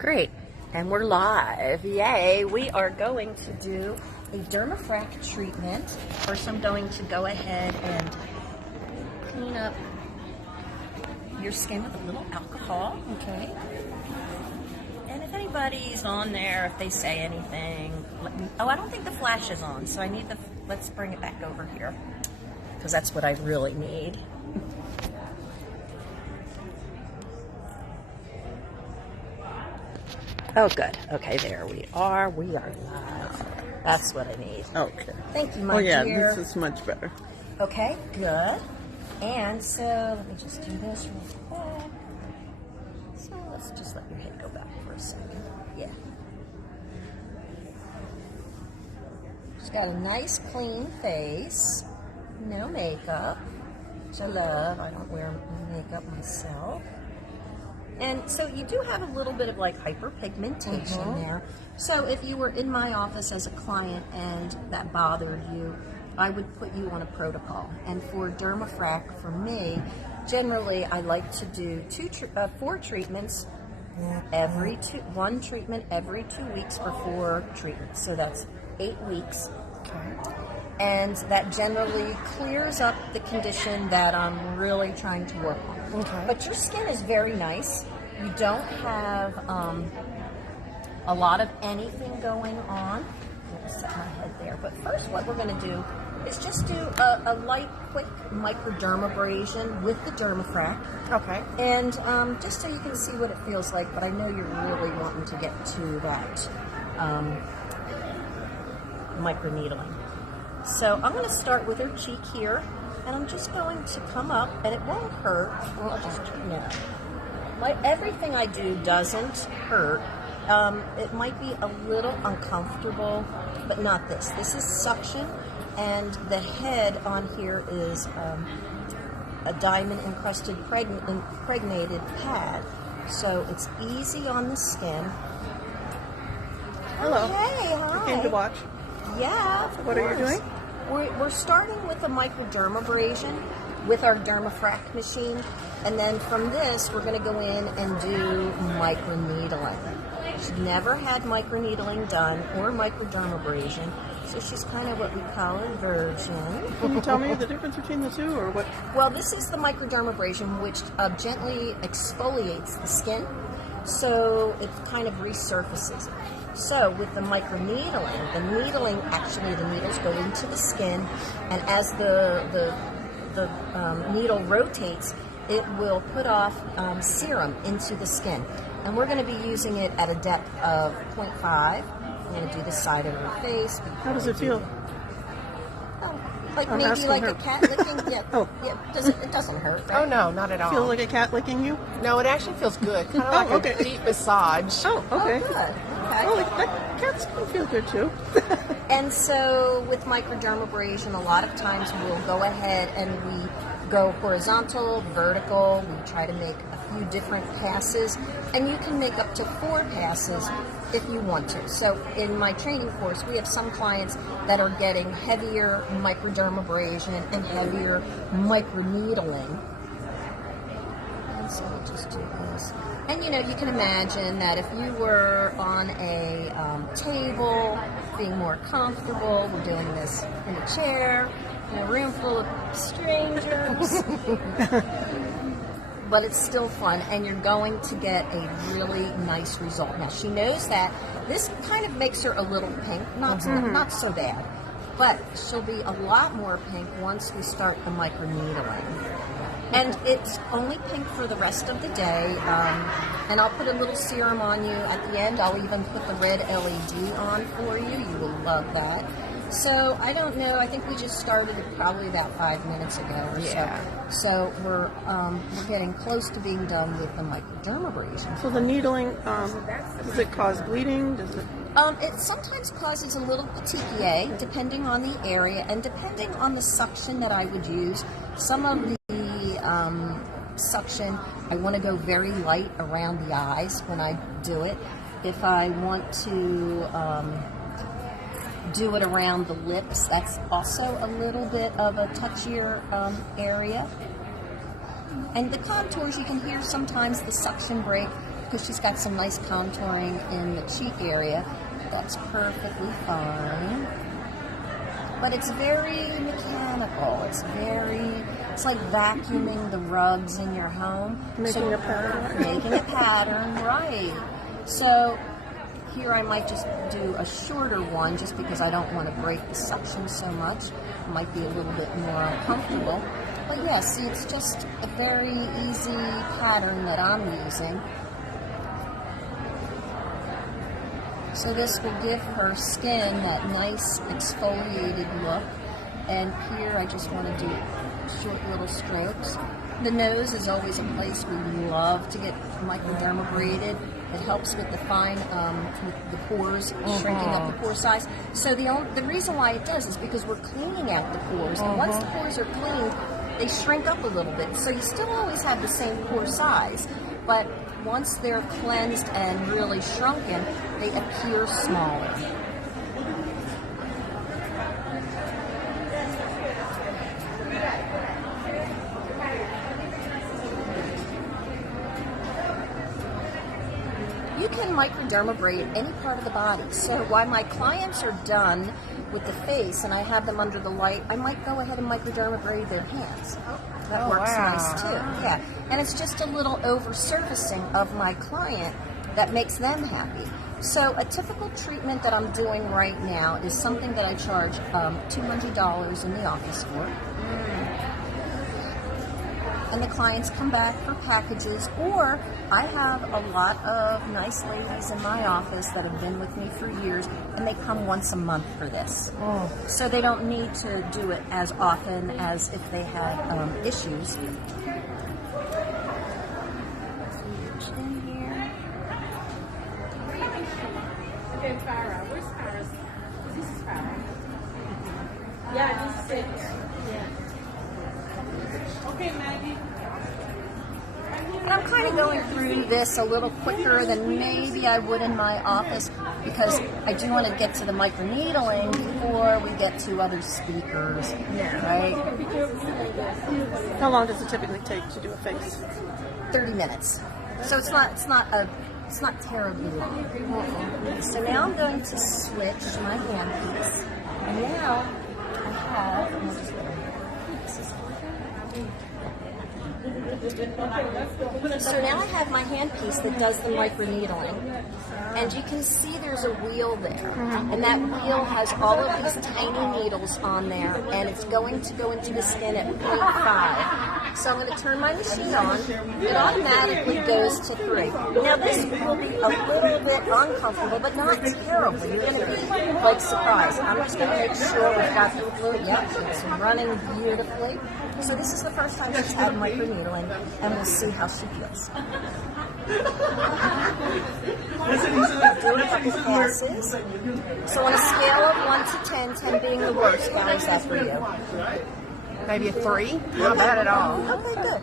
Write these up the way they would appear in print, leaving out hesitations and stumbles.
Great. And we're live. Yay. We are going to do a Dermafrac treatment. First, I'm going to go ahead and clean up your skin with a little alcohol. Okay. And if anybody's on there, if they say anything, let me. Oh, I don't think the flash is on, so I need the. Let's bring it back over here because that's what I really need. Oh, good. Okay, there we are. We are live. That's what I need. Okay. Thank you, my dear. dear. This is much better. Okay, good. And so, let me just do this real quick. So, let's just let your head go back for a second. Yeah. She's got a nice, clean face. No makeup, which I love. I don't wear makeup myself. And so you do have a little bit of like hyperpigmentation there. So if you were in my office as a client and that bothered you, I would put you on a protocol. And for Dermafrac, for me, generally I like to do 4 treatments one treatment every 2 weeks for 4 treatments. So that's 8 weeks. Okay. And that generally clears up the condition that I'm really trying to work on. Okay. But your skin is very nice. You don't have a lot of anything going on. I'm going to set my head there. But first what we're going to do is just do a light, quick microdermabrasion with the Dermafrac. Okay. And just so you can see what it feels like, but I know you're really wanting to get to that microneedling. So I'm going to start with her cheek here, and I'm just going to come up, and it won't hurt. Well, I'll just turn it. Everything I do doesn't hurt. It might be a little uncomfortable, but not this. This is suction, and the head on here is a diamond-encrusted impregnated pad, so it's easy on the skin. Hello. Hey, hi. You came to watch? Yeah, of What course. are you doing? We're starting with a microdermabrasion with our Dermafrac machine, and then from this we're going to go in and do microneedling. She's never had microneedling done or microdermabrasion, so she's kind of what we call a virgin. Can you tell me the difference between the two, or what? Well, this is the microdermabrasion, which gently exfoliates the skin, so it kind of resurfaces it. So with the microneedling, the needles go into the skin, and as the needle rotates, it will put off serum into the skin. And we're going to be using it at a depth of 0.5. I'm going to do the side of her face. How does it feel? Like I'm maybe like her. a cat licking. Yeah, Oh. Yeah. It doesn't hurt. Right? Oh, no, not at all. Feel like a cat licking you? No, it actually feels good. Kind of like a deep massage. Oh, okay. Oh, good. Okay. Oh, like cats can feel good too. And so with microdermabrasion, a lot of times we'll go ahead and we go horizontal, vertical. We try to make a few different passes, and you can make up to 4 passes if you want to. So in my training course, we have some clients that are getting heavier microdermabrasion and heavier microneedling. And so we'll just do this. And you know, you can imagine that if you were on a table, being more comfortable, we're doing this in a chair, in a room full of strangers. But it's still fun, and you're going to get a really nice result. Now, she knows that this kind of makes her a little pink, not so bad, but she'll be a lot more pink once we start the microneedling. And it's only pink for the rest of the day, and I'll put a little serum on you at the end. I'll even put the red LED on for you. You will love that. So, I don't know, I think we just started it probably about 5 minutes ago or so. So, we're getting close to being done with the microdermabrasion. So the needling, does it cause bleeding? Does it? It sometimes causes a little petechiae, depending on the area, and depending on the suction that I would use. Some of the suction, I want to go very light around the eyes when I do it. If I want to do it around the lips, that's also a little bit of a touchier area. And the contours, you can hear sometimes the suction break, because she's got some nice contouring in the cheek area. That's perfectly fine. But it's very mechanical. It's like vacuuming the rugs in your home. Making a pattern. Making a pattern, right. So here I might just do a shorter one just because I don't want to break the suction so much. It might be a little bit more uncomfortable. But yeah, see, it's just a very easy pattern that I'm using. So this will give her skin that nice exfoliated look. And here I just want to do short little strokes. The nose is always a place we love to get microdermabrated. It helps with the fine, with the pores, shrinking up the pore size. So the reason why it does is because we're cleaning out the pores. And once the pores are clean, they shrink up a little bit. So you still always have the same pore size. But once they're cleansed and really shrunken, they appear smaller. You can microdermabrate any part of the body. So while my clients are done with the face and I have them under the light, I might go ahead and microdermabrate their hands. That works nice too. Yeah. And it's just a little over-surfacing of my client that makes them happy. So a typical treatment that I'm doing right now is something that I charge $200 in the office for. And the clients come back for packages, or I have a lot of nice ladies in my office that have been with me for years, and they come once a month for this. So they don't need to do it as often as if they had issues. In here. Okay, Farah. Where's Farah? This is Farah. Yeah, this is it. Yeah. Okay, Maggie. And I'm kind of going through this a little quicker than maybe I would in my office because I do want to get to the microneedling before we get to other speakers. Right? How long does it typically take to do a face? 30 minutes. So it's not terribly long. So now I'm going to switch my handpiece. And now I have, and I'll just put So now I have my handpiece that does the microneedling, and you can see there's a wheel there, and that wheel has all of these tiny needles on there, and it's going to go into the skin at 0.5. So I'm going to turn my machine on. It automatically goes to 3. Now this will be a little bit uncomfortable, but not terribly. You're going to be like surprised. I'm just going to make sure we've got the fluid. Yep, it's running beautifully. So this is the first time she's had microneedling, and we'll see how she feels. Do a couple passes. So on a scale of 1 to 10, 10 being the worst, how is that for you? Maybe a 3. Not bad at all. Okay, good.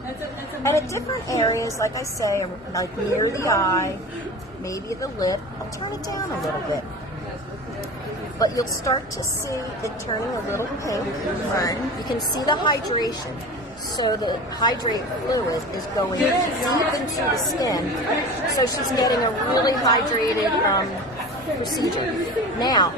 And at different areas, like I say, like near the eye, maybe the lip, I'll turn it down a little bit. But you'll start to see it turning a little pink. Right. You can see the hydration. So the hydrate fluid is going deep into the skin. So she's getting a really hydrated procedure. Now,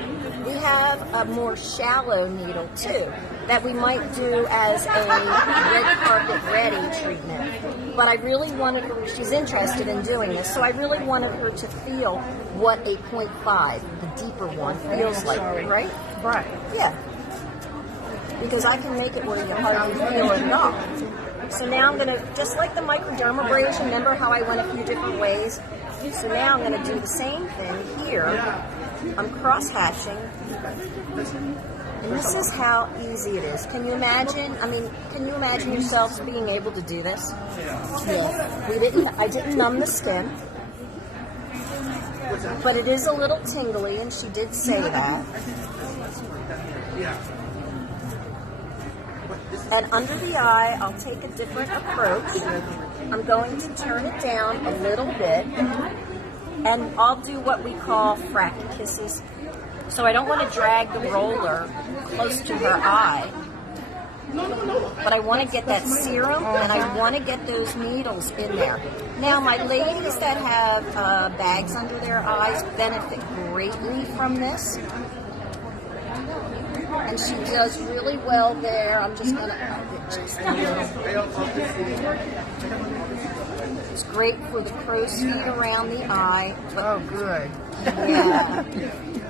we have a more shallow needle too that we might do as a red carpet ready treatment. But I really wanted her, she's interested in doing this, so I really wanted her to feel what a 0.5, the deeper one, feels like, right? Right. Yeah. Because I can make it where you hardly feel it at all. So now I'm going to, just like the microdermabrasion, remember how I went a few different ways? So now I'm going to do the same thing here. I'm cross-hatching. And this is how easy it is. Can you imagine? Can you imagine yourselves being able to do this? Yeah. I didn't numb the skin. But it is a little tingly, and she did say that. And under the eye, I'll take a different approach. I'm going to turn it down a little bit, and I'll do what we call frack kisses. So I don't want to drag the roller close to her eye. but I want to get that serum and I want to get those needles in there. Now, my ladies that have bags under their eyes benefit greatly from this. And she does really well there. I'm just going to help it just a little. It's great for the crow's feet around the eye. Oh, good. Yeah.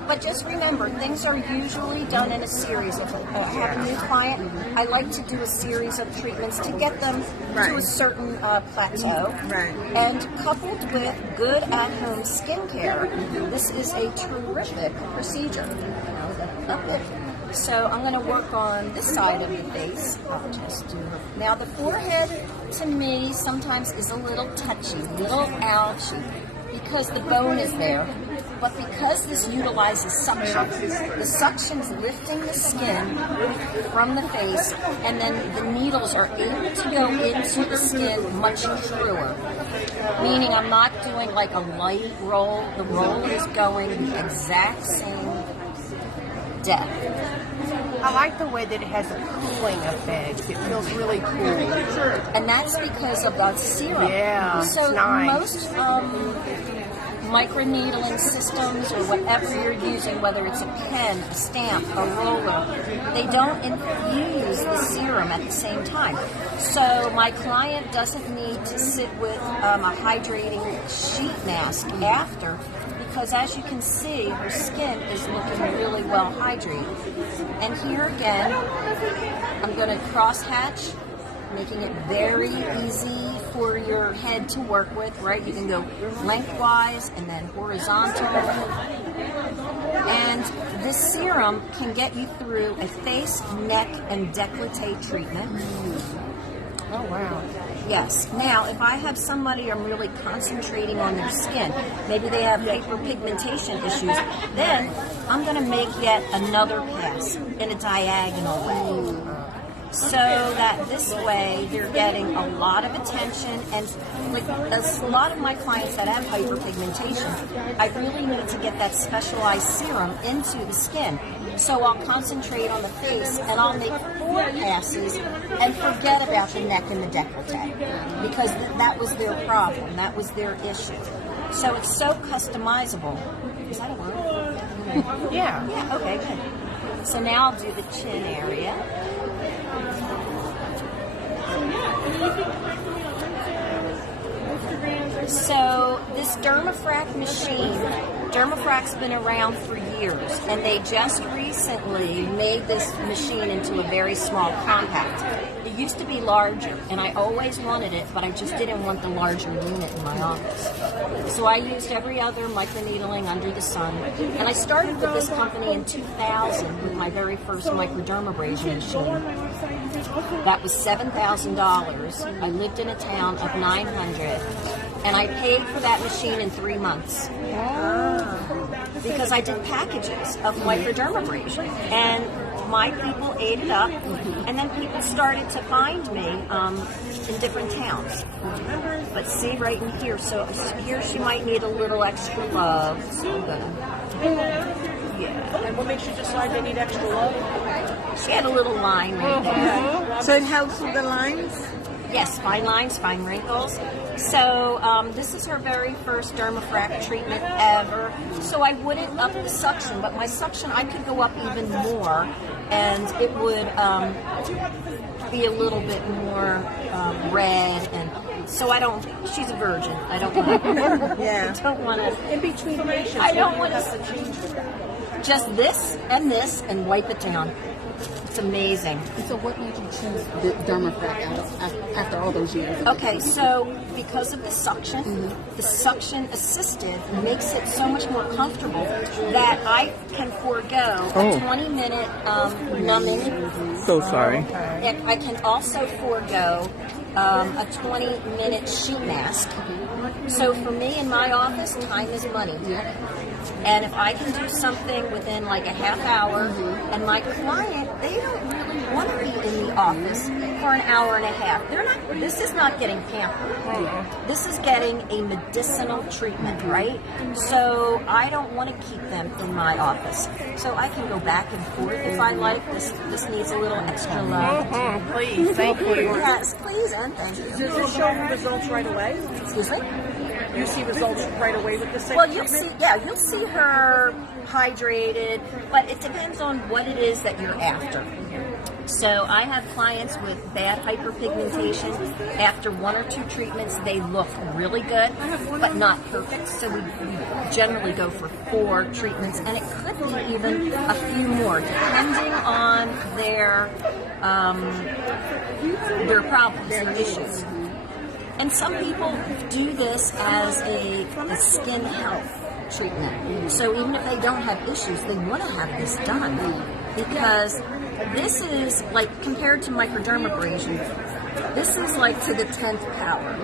But just remember, things are usually done in a series. If I have a new client, I like to do a series of treatments to get them to a certain plateau. Right. And coupled with good at-home skincare, this is a terrific procedure. Up it. So I'm going to work on this side of the face. I'll just do it. Now the forehead, to me, sometimes is a little touchy, a little ouchy, because the bone is there. But because this utilizes suction, the suction's lifting the skin from the face, and then the needles are able to go into the skin much truer. Meaning I'm not doing like a light roll. The roll is going the exact same depth. I like the way that it has a cooling effect. It feels really cool. And that's because of the serum. Yeah, So it's nice. most microneedling systems or whatever you're using, whether it's a pen, a stamp, a roller, they don't infuse the serum at the same time. So my client doesn't need to sit with a hydrating sheet mask after, because as you can see, her skin is looking really well hydrated. And here again, I'm going to cross hatch, making it very easy for your head to work with, right? You can go lengthwise and then horizontal. And this serum can get you through a face, neck, and décolleté treatment. Oh, wow. Yes. Now, if I have somebody I'm really concentrating on their skin, maybe they have hyperpigmentation issues, then I'm going to make yet another pass in a diagonal way. So that this way they're getting a lot of attention, and like a lot of my clients that have hyperpigmentation, I really need to get that specialized serum into the skin. So I'll concentrate on the face and I'll make 4 passes and forget about the neck and the décolleté, because that was their problem, that was their issue. So it's so customizable. Is that a word? Yeah. Yeah, okay, good. So now I'll do the chin area. So this Dermafrac machine, Dermafrac's been around for years, and they just recently made this machine into a very small compact. It used to be larger, and I always wanted it, but I just didn't want the larger unit in my office. So I used every other microneedling under the sun, and I started with this company in 2000 with my very first microdermabrasion machine. That was $7,000. I lived in a town of 900, and I paid for that machine in 3 months. Because I did packages of microdermabrasion, and my people ate it up, and then people started to find me in different towns. But see right in here, so here she might need a little extra love. So I'm gonna, yeah. And what makes you decide they need extra love? She had a little line right there. So it helps with the lines? Yes, fine lines, fine wrinkles. So this is her very first Dermafrac treatment ever. So I wouldn't up the suction, but my suction, I could go up even more, and it would be a little bit more red. And so I don't. She's a virgin. I don't want to. Yeah. I don't want to. In between patients, I don't want to to change with that. just this, and wipe it down. It's amazing. So what made you choose the Dermafrac after all those years? Okay, so because of the suction, the suction assisted makes it so much more comfortable that I can forego a 20-minute numbing. So sorry. I can also forego a 20-minute sheet mask. So for me in my office, time is money. And if I can do something within like a half hour, and my client they don't really want to be in the office for an hour and a half. They're not. This is not getting pampered. This is getting a medicinal treatment, right? So I don't want to keep them in my office. So I can go back and forth if I like. This needs a little extra love. Please, thank you. Yes, please and thank you. Does it show results right away? Excuse me? You see results right away with the same Well, you'll treatment? see. Yeah, you'll see her hydrated, but it depends on what it is that you're after. So I have clients with bad hyperpigmentation. After 1 or 2 treatments, they look really good, but not perfect. So we generally go for 4 treatments, and it could be even a few more, depending on their problems, their issues. And some people do this as a skin health treatment. So even if they don't have issues, they want to have this done because this is like compared to microdermabrasion. This is like to the 10th power.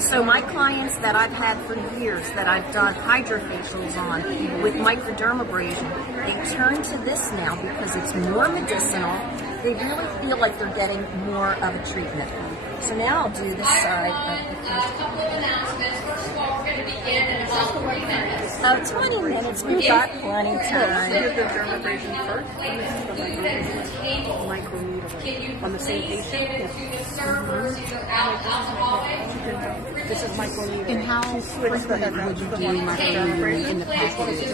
So my clients that I've had for years that I've done hydrofacials on with microdermabrasion, they turn to this now because it's more medicinal. They really feel like they're getting more of a treatment. So now I'll do this side of the A couple of announcements. First of all, we're going to begin in about 3 minutes. 20 minutes, we've got plenty of time. The dermabrasion first. Microneedling on the same patient. This is microneedling. And how frequently would you do microneedling in the package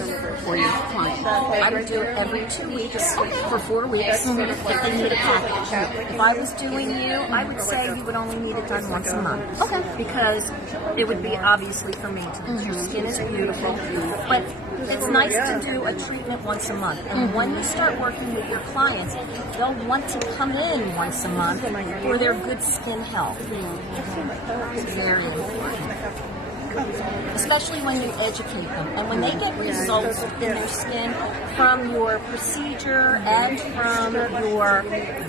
for your client? I would do it every 2 weeks for 4 weeks if they need a package. If I was doing you, I would say you would only need it done once a month. Okay. Because it would be obviously for maintenance. Your skin is beautiful, but it's nice to do a treatment once a month. And when you start working with your clients, they'll want to come in once a month for their good skin health. It's very important. Especially when you educate them. And when they get results in their skin from your procedure and from your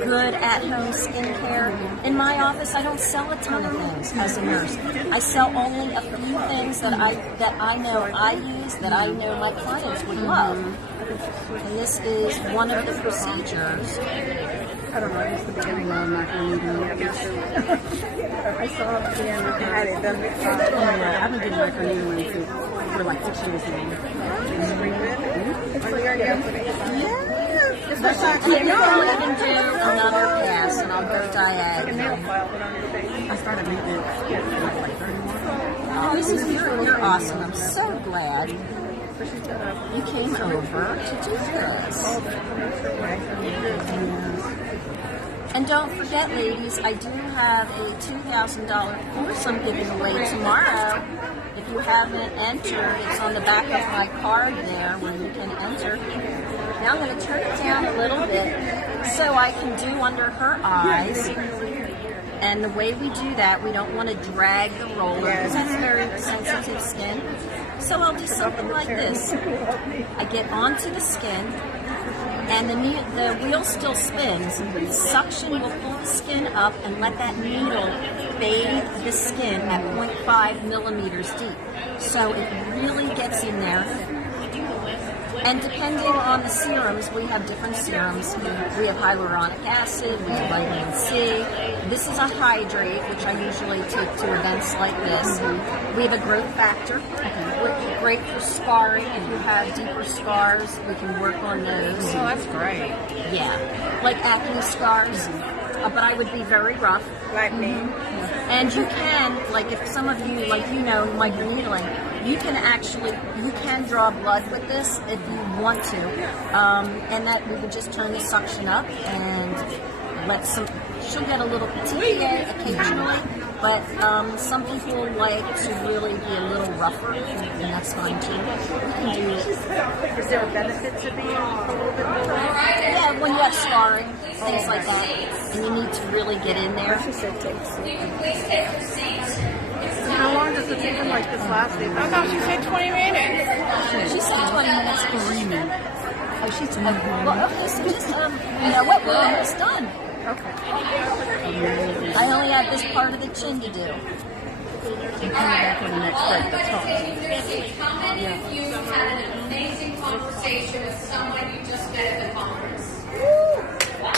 good at-home skincare, in my office I don't sell a ton of things as a nurse. I sell only a few things that I know I use, that I know my clients would love. And this is one of the procedures. I don't know, I used to be getting microneedling. I saw it again, I had it done before. Yeah, I've been doing microneedling for like 6 years now. I know I can do another pass and I'll go diagonal. I started making it like 31. Oh, this is you're awesome. I'm so glad you came over to do this. And don't forget, ladies, I do have a $2,000 course I'm giving away tomorrow. If you haven't entered, it's on the back of my card there where you can enter. Now I'm going to turn it down a little bit so I can do under her eyes. And the way we do that, we don't want to drag the roller because that's very sensitive skin. So I'll do something like this. I get onto the skin, and the wheel still spins. The suction will pull the skin up and let that needle bathe the skin at 0.5 millimeters deep. So it really gets in there. And depending on the serums, we have different serums. We have hyaluronic acid, we have vitamin C. This is a hydrate, which I usually take to events like this. We have a growth factor, which is great for scarring. If you have deeper scars, we can work on those. Oh, that's great. Yeah, like acne scars. But I would be very rough. Like me. And you can, like if some of you, like you know, microneedling, you can draw blood with this if you want to. And that we would just turn the suction up and let she'll get a little petite occasionally, but some people like to really be a little rougher, and that's fine too. Is there a benefit to being a little bit more? Yeah, when you have scarring, things like that, and you need to really get in there. How long does it take them like this last week? I thought she said 20 minutes. She said 20 minutes. 3 minutes. Oh, she's well, okay, so just, you know what, we're almost done. Okay. I only have this part of the chin to do. And coming back for the next break to talk. If you had an amazing conversation with someone you just met at the conference. Wow.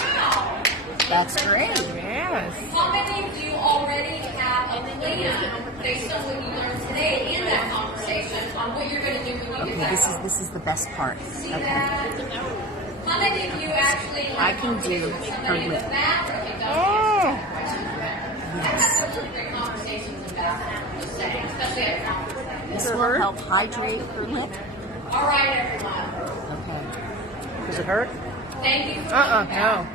That's great. Yes. How many of you already have a plan based on what you learned today in that conversation on what you're going to do when you get back? This is the best part. See Okay. that? How many of you actually I can do her lip. Oh. Yes. That's what great conversations about. Just saying, especially at conferences. This will help hydrate her lip. All right, everyone. Okay. Does it hurt? Thank you for No.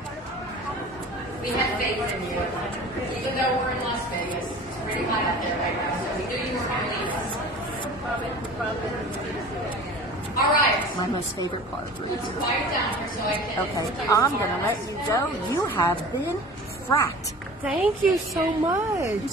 We have faith in you. Even though we're in Las Vegas, it's pretty hot out there right now, so we knew you were going to leave us. All right. My most favorite part. Let's quiet down here so I can. Okay, I'm gonna let you go. You have been fracked. Thank you so much.